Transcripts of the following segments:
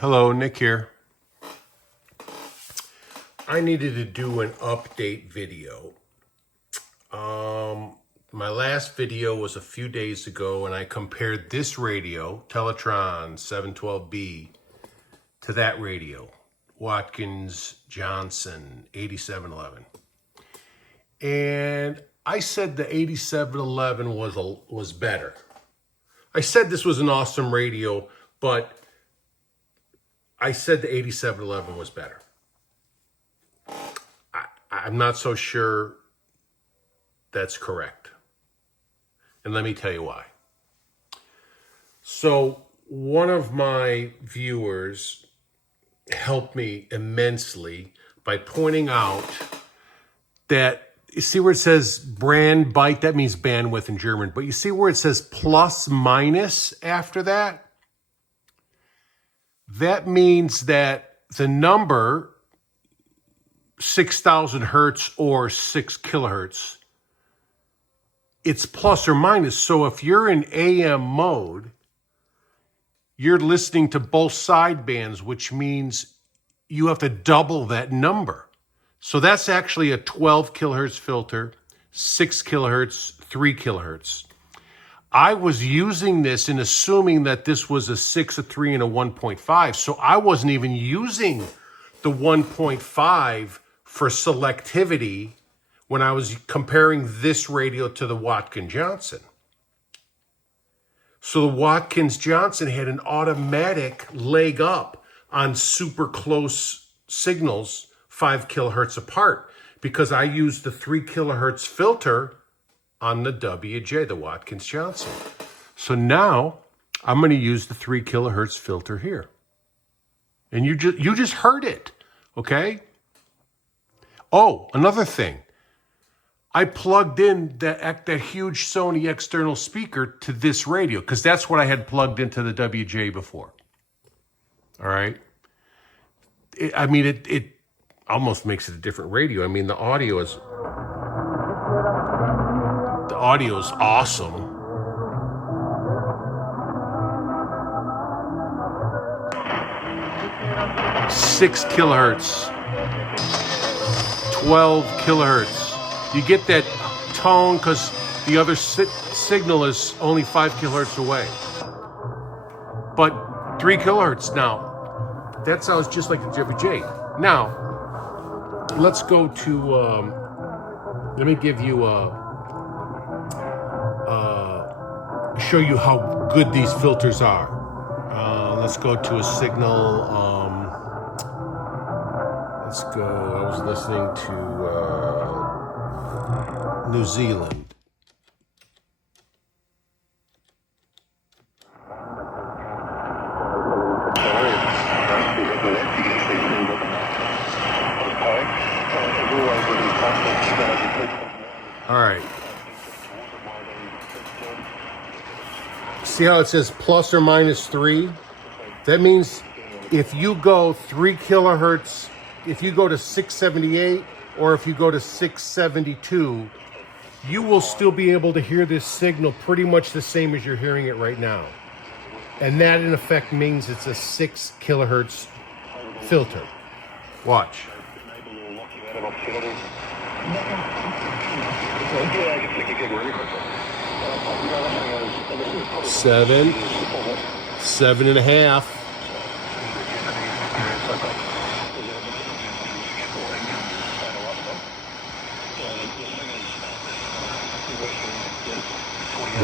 Hello, Nick here. I needed to do an update video. My last video was a few days ago, and I compared this radio, Teletron TE712B, to that radio, Watkins Johnson 8711. And I said the 8711 was better. I said this was an awesome radio, but I said the 8711 was better. I'm not so sure that's correct. And let me tell you why. So one of my viewers helped me immensely by pointing out that, you see where it says Brandbyte, that means bandwidth in German, but you see where it says plus minus after that? That means that the number 6,000 hertz or 6 kilohertz, it's plus or minus. So if you're in AM mode, you're listening to both sidebands, which means you have to double that number. So that's actually a 12 kilohertz filter, 6 kilohertz, 3 kilohertz. I was using this and assuming that this was a 6, a 3, and a 1.5. So I wasn't even using the 1.5 for selectivity when I was comparing this radio to the Watkins Johnson. So the Watkins Johnson had an automatic leg up on super close signals, 5 kilohertz apart, because I used the 3 kilohertz filter on the WJ, the Watkins Johnson. So now I'm going to use the 3 kilohertz filter here. And you just heard it, okay? Oh, another thing. I plugged in that huge Sony external speaker to this radio because that's what I had plugged into the WJ before. All right? It almost makes it a different radio. I mean, the audio is awesome. Six kilohertz, 12 kilohertz. You get that tone because the other signal is only 5 kilohertz away. But 3 kilohertz now, that sounds just like the WJ. Now, let's go to, let me give you show you how good these filters are. Let's go to a signal. Let's go, I was listening to New Zealand. All right. See how it says plus or minus 3? That means if you go 3 kilohertz, if you go to 678 or if you go to 672, you will still be able to hear this signal pretty much the same as you're hearing it right now. And that in effect means it's a 6 kilohertz filter. Watch. 7, 7.5.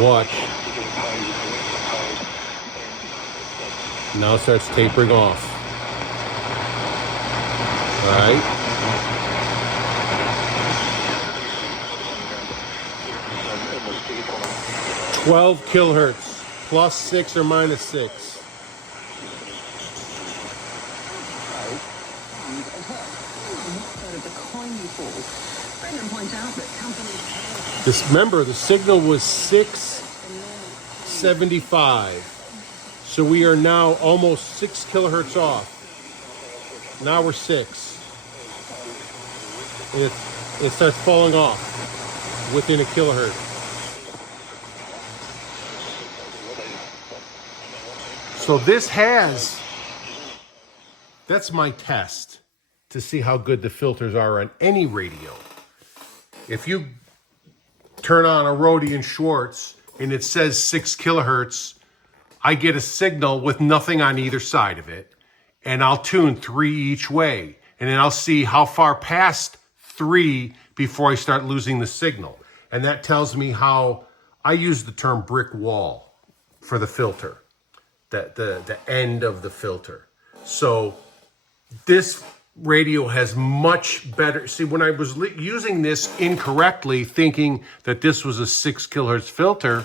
Watch. Now it starts tapering off. All right. 12 kilohertz, plus 6 or minus 6. Remember, the signal was 675. So we are now almost 6 kilohertz off. Now we're 6. It starts falling off within a kilohertz. So that's my test to see how good the filters are on any radio. If you turn on a Rode Schwartz and it says 6 kilohertz, I get a signal with nothing on either side of it, and I'll tune 3 each way, and then I'll see how far past 3 before I start losing the signal. And that tells me how, I use the term brick wall for the filter, the end of the filter. So this radio has much better, see, when I was using this incorrectly, thinking that this was a 6 kilohertz filter,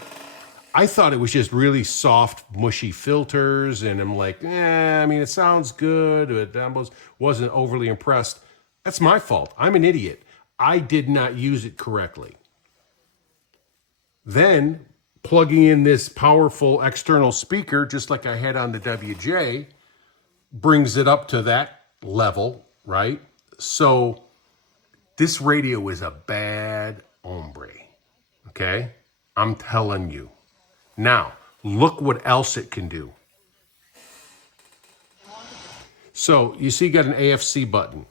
I thought it was just really soft, mushy filters, and I'm like, I mean, it sounds good, but I wasn't overly impressed. That's my fault. I'm an idiot. I did not use it correctly. Then, plugging in this powerful external speaker, just like I had on the WJ, brings it up to that level, right? So, this radio is a bad hombre, okay? I'm telling you. Now, look what else it can do. So, you see you got an AFC button.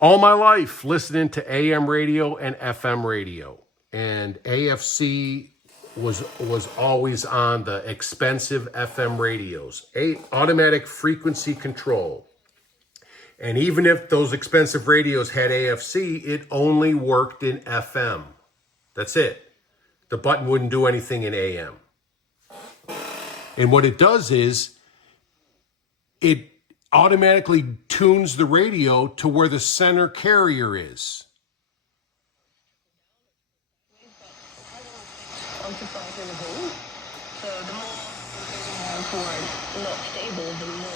All my life, listening to AM radio and FM radio. And AFC was always on the expensive FM radios. Automatic frequency control. And even if those expensive radios had AFC, it only worked in FM. That's it. The button wouldn't do anything in AM. And what it does is it automatically tunes the radio to where the center carrier is.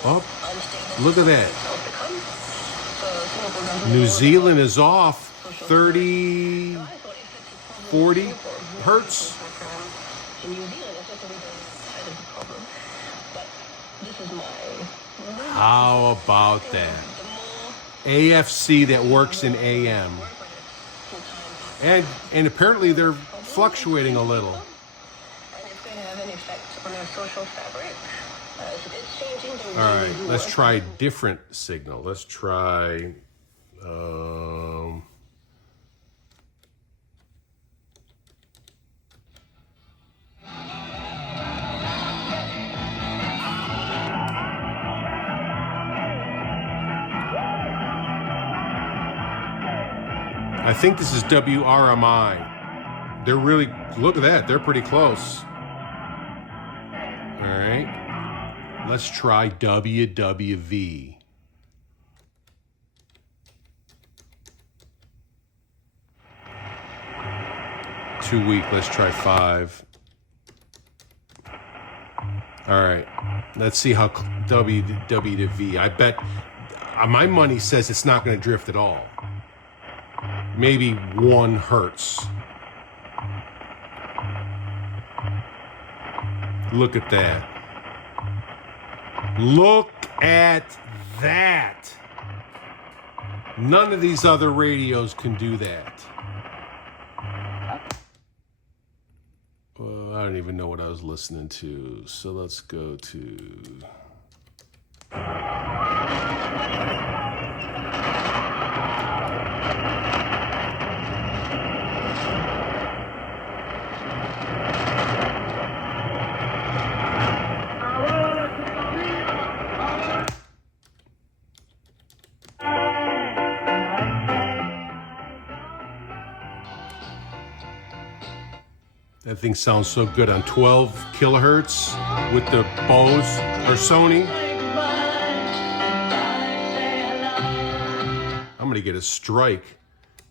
Oh, look at that. New Zealand is off 30, 40 hertz. How about that? AFC that works in AM. And apparently they're fluctuating a little. All right, let's try a different signal. Let's try... I think this is WRMI. They're really, look at that, they're pretty close. All right, let's try WWV. Too weak, let's try 5. All right, let's see how WWV. I bet, my money says it's not gonna drift at all. Maybe 1 hertz. Look at that. Look at that. None of these other radios can do that. Well, I don't even know what I was listening to. So let's go to... That thing sounds so good on 12 kilohertz with the Bose or Sony. I'm gonna get a strike.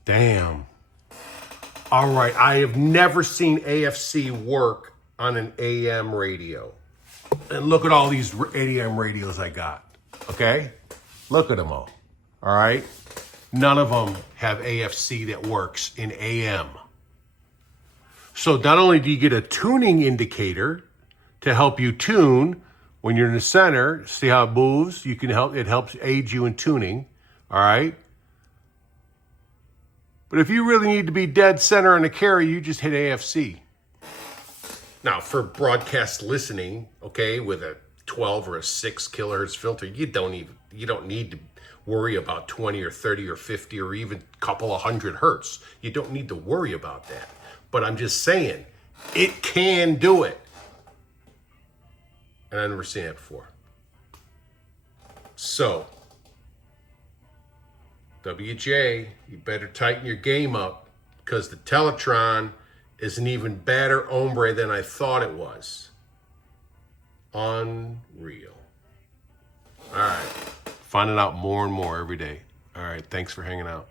Damn. All right, I have never seen AFC work on an AM radio. And look at all these AM radios I got, okay? Look at them all right? None of them have AFC that works in AM. So not only do you get a tuning indicator to help you tune when you're in the center, see how it moves, it helps aid you in tuning, all right? But if you really need to be dead center on a carry, you just hit AFC. Now, for broadcast listening, okay, with a 12 or a 6 kilohertz filter, you don't need to worry about 20 or 30 or 50 or even a couple of hundred hertz. You don't need to worry about that. But I'm just saying, it can do it. And I've never seen it before. So, WJ, you better tighten your game up, because the Teletron is an even better hombre than I thought it was. Unreal. All right. Finding out more and more every day. All right. Thanks for hanging out.